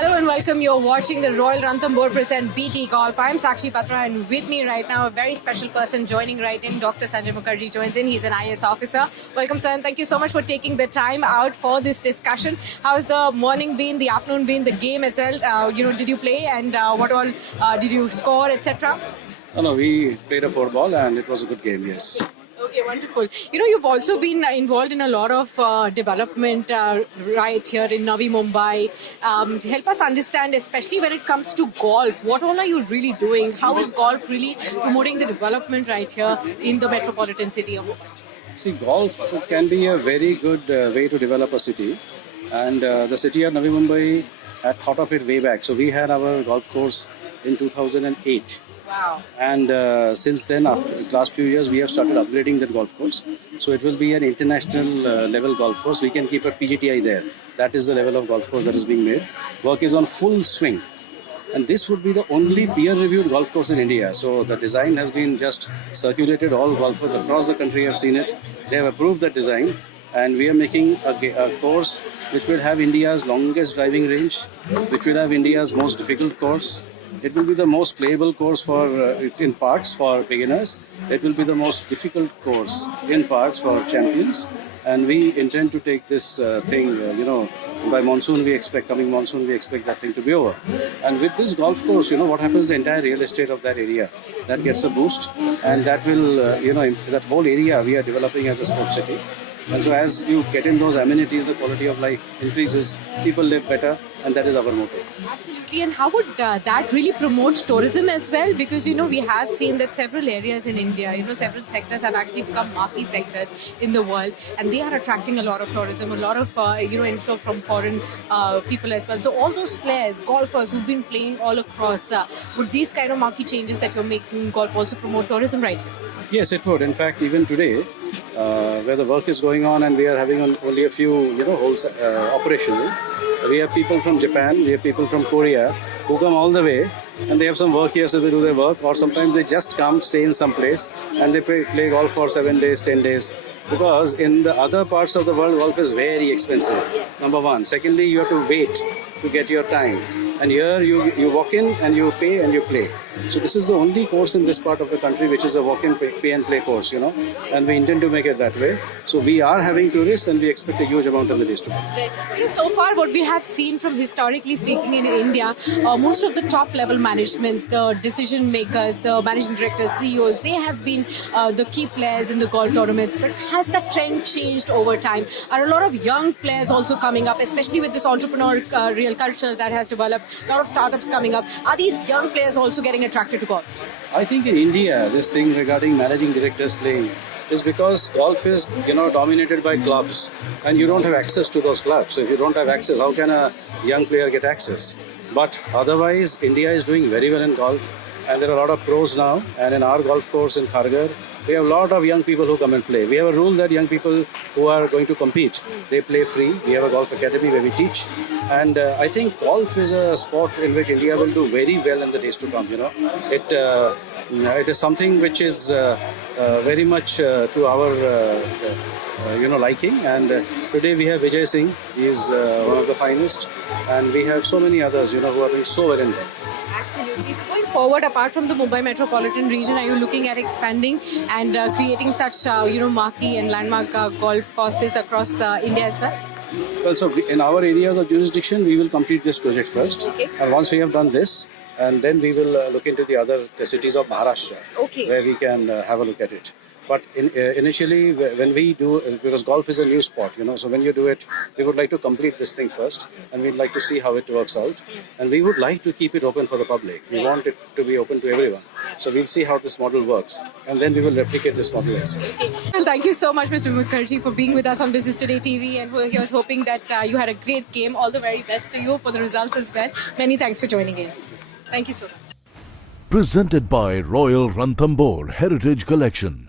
Hello and welcome. You're watching the Royal Ranthambore present BT Golf. I'm Sakshi Patra and with me right now a very special person joining right in. Dr. Sanjay Mukherjee joins in. He's an IAS officer. Welcome, sir, and thank you so much for taking the time out for this discussion. How's the morning been, the afternoon been, the game as well? Did you play and what all did you score, etc.? No, we played a football and it was a good game, yes. Okay, wonderful. You've also been involved in a lot of development right here in Navi Mumbai. To help us understand, especially when it comes to golf, what all are you really doing? How is golf really promoting the development right here in the metropolitan city of Mumbai? See, golf can be a very good way to develop a city. And the city of Navi Mumbai had thought of it way back. So we had our golf course in 2008. Wow. And since then, after the last few years, we have started upgrading that golf course. So it will be an international level golf course. We can keep a PGTI there. That is the level of golf course that is being made. Work is on full swing. And this would be the only peer-reviewed golf course in India. So the design has been just circulated. All golfers across the country have seen it. They have approved that design. And we are making a course which will have India's longest driving range, which will have India's most difficult course. It will be the most playable course in parts for beginners. It will be the most difficult course in parts for champions. And we intend to take this thing, by monsoon we expect that thing to be over. And with this golf course, what happens, the entire real estate of that area, that gets a boost. And that will, that whole area we are developing as a sports city. And so as you get in those amenities, the quality of life increases, people live better, and that is our motto. Absolutely. And how would that really promote tourism as well? Because, we have seen that several areas in India, several sectors have actually become marquee sectors in the world, and they are attracting a lot of tourism, a lot of, inflow from foreign people as well. So all those players, golfers who've been playing all across, would these kind of marquee changes that you're making in golf also promote tourism, right? Yes, it would. In fact, even today, where the work is going on and we are having only a few, holes operational, we have people from Japan, we have people from Korea who come all the way and they have some work here, so they do their work, or sometimes they just come, stay in some place and they play golf for 7 days, 10 days. Because in the other parts of the world, golf is very expensive, number one. Secondly, you have to wait to get your time. And here you walk in and you pay and you play. So this is the only course in this part of the country which is a walk-in pay and play course, and we intend to make it that way. So we are having tourists and we expect a huge amount of the days to come. Right. So far what we have seen from historically speaking in India, most of the top level managements, the decision makers, the managing directors, CEOs, they have been the key players in the golf tournaments. But has that trend changed over time? Are a lot of young players also coming up, especially with this entrepreneurial culture that has developed, a lot of startups coming up? Are these young players also getting attracted to golf? I think in India, this thing regarding managing directors playing is because golf is, dominated by clubs and you don't have access to those clubs. So if you don't have access, how can a young player get access? But otherwise, India is doing very well in golf and there are a lot of pros now. And in our golf course in Kharghar, we have a lot of young people who come and play. We have a rule that young people who are going to compete, they play free. We have a golf academy where we teach. And I think golf is a sport in which India will do very well in the days to come. It is something which is very much to our liking. And today we have Vijay Singh. He is one of the finest. And we have so many others, who are doing so well in golf. Absolutely. So going forward, apart from the Mumbai metropolitan region, are you looking at expanding and creating such, marquee and landmark golf courses across India as well? Well, so in our areas of jurisdiction, we will complete this project first. Okay. And once we have done this, and then we will look into the other cities of Maharashtra, where we can have a look at it. But initially, when we do, because golf is a new sport, so when you do it, we would like to complete this thing first, and we'd like to see how it works out. And we would like to keep it open for the public. We want it to be open to everyone. So we'll see how this model works, and then we will replicate this model as well. Well, thank you so much, Mr. Mukherjee, for being with us on Business Today TV, and he was hoping that you had a great game. All the very best to you for the results as well. Many thanks for joining in. Thank you so much. Presented by Royal Ranthambore Heritage Collection.